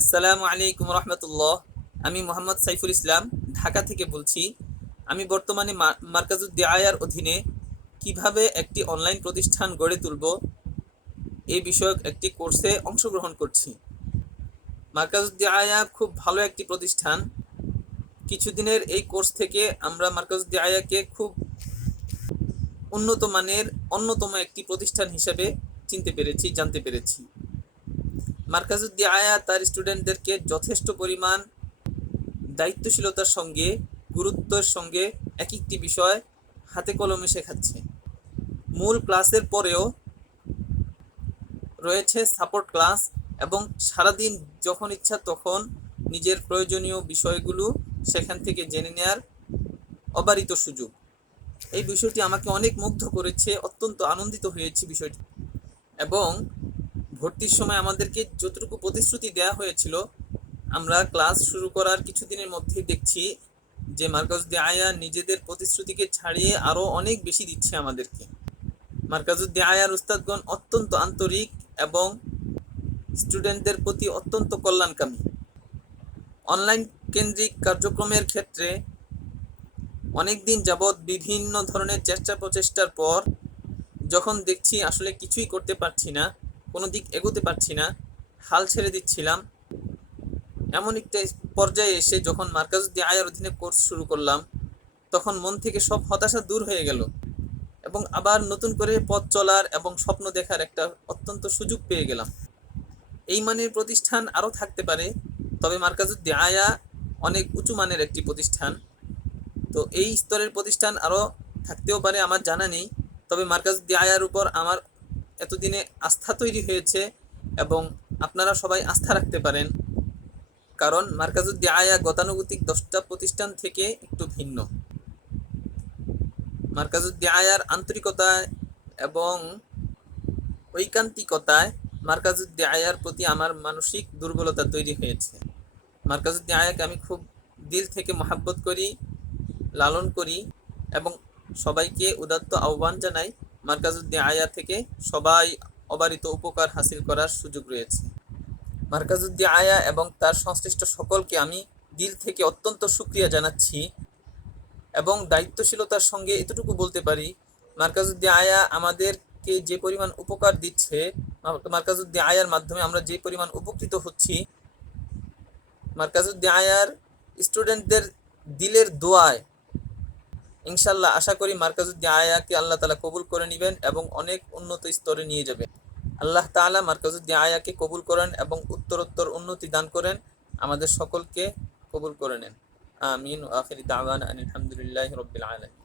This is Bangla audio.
আসসালামু আলাইকুম রহমতুল্লাহ। আমি মোহাম্মদ সাইফুল ইসলাম ঢাকা থেকে বলছি। আমি বর্তমানে মার্কাজুদ দিআয়ার অধীনে কিভাবে একটি অনলাইন প্রতিষ্ঠান গড়ে তুলব এই বিষয়ক একটি কোর্সে অংশগ্রহণ করছি। মার্কাজুদ দিআয়া খুব ভালো একটি প্রতিষ্ঠান। কিছুদিনের এই কোর্স থেকে আমরা মার্কাজুদ দিআয়াকে খুব উন্নত মানের অন্যতম একটি প্রতিষ্ঠান হিসেবে চিনতে পেরেছি, জানতে পেরেছি। মার্কাজুদ দিআয়া তার স্টুডেন্টদেরকে যথেষ্ট পরিমাণ দায়িত্বশীলতার সঙ্গে, গুরুত্বের সঙ্গে এক একটি বিষয় হাতে কলমে শেখাচ্ছে। মূল ক্লাসের পরেও রয়েছে সাপোর্ট ক্লাস এবং সারাদিন যখন ইচ্ছা তখন নিজের প্রয়োজনীয় বিষয়গুলো সেখান থেকে জেনে নেওয়ার অবারিত সুযোগ। এই বিষয়টি আমাকে অনেক মুগ্ধ করেছে, অত্যন্ত আনন্দিত হয়েছি বিষয়টি। এবং ভর্তির সময় আমাদেরকে যতটুকু প্রতিশ্রুতি দেওয়া হয়েছিল, আমরা ক্লাস শুরু করার কিছুদিনের মধ্যেই দেখছি যে মার্কাজুদ দিআয়া নিজেদের প্রতিশ্রুতিকে ছাড়িয়ে আরও অনেক বেশি দিচ্ছে আমাদেরকে। মার্কাজুদ দিআয়ার উস্তাদগণ অত্যন্ত আন্তরিক এবং স্টুডেন্টদের প্রতি অত্যন্ত কল্যাণকামী। অনলাইন কেন্দ্রিক কার্যক্রমের ক্ষেত্রে অনেক দিন যাবৎ বিভিন্ন ধরনের চেষ্টা প্রচেষ্টার পর যখন দেখছি আসলে কিছুই করতে পারছি না, কোনো দিক এগোতে পারছি না, হাল ছেড়ে দিচ্ছিলাম, এমন একটা পর্যায়ে এসে যখন মার্কাজুদ দিআয়ার অধীনে কোর্স শুরু করলাম, তখন মন থেকে সব হতাশা দূর হয়ে গেল এবং আবার নতুন করে পথ চলার এবং স্বপ্ন দেখার একটা অত্যন্ত সুযোগ পেয়ে গেলাম। এই মানের প্রতিষ্ঠান আরও থাকতে পারে, তবে মার্কাজুদ দিআয়া অনেক উঁচু মানের একটি প্রতিষ্ঠান। তো এই স্তরের প্রতিষ্ঠান আরও থাকতেও পারে, আমার জানা নেই। তবে মার্কাজুদ দিআয়ার উপর আমার এতদিনে আস্থা তৈরি হয়েছে এবং আপনারা সবাই আস্থা রাখতে পারেন, কারণ মার্কাজুদ দিআয়া গতানুগতিক 10টা প্রতিষ্ঠান থেকে একটু ভিন্ন। মার্কাজুদ দিআয়ার আন্তরিকতায় এবং ঐকান্তিকতায় মার্কাজুদ দিআয়ার প্রতি আমার মানসিক দুর্বলতা তৈরি হয়েছে। মার্কাজুদ দিআয়াকে আমি খুব দিল থেকে মহাব্বত করি, লালন করি এবং সবাইকে উদাত্ত আহ্বান জানাই, মার্কাজুদ দিআয়া থেকে সবাই অবারিত উপকার হাসিল করার সুযোগ রয়েছে। মার্কাজুদ দিআয়া এবং তার সংশ্লিষ্ট সকলকে আমি দিল থেকে অত্যন্ত শুকরিয়া জানাচ্ছি এবং দায়িত্বশীলতার সঙ্গে এতটুকু বলতে পারি, মার্কাজুদ দিআয়া আমাদেরকে যে পরিমাণ উপকার দিচ্ছে, মার্কাজুদ দিআয়ার মাধ্যমে আমরা যে পরিমাণ উপকৃত হচ্ছি, মার্কাজুদ দিআয়ার স্টুডেন্টদের দিলের দোয়ায় ইনশাল্লাহ আশা করি মার্কাজুদ দিআয়াকে আল্লাহ তাআলা কবুল করে নেবেন এবং অনেক উন্নত স্তরে নিয়ে যাবেন। আল্লাহ তাআলা মার্কাজুদ দিআয়াকে কবুল করেন এবং উত্তরোত্তর উন্নতি দান করেন, আমাদের সকলকে কবুল করে নেন। আমিন। আখির দাওয়ানা আলহামদুলিল্লাহি রাব্বিল আলামিন।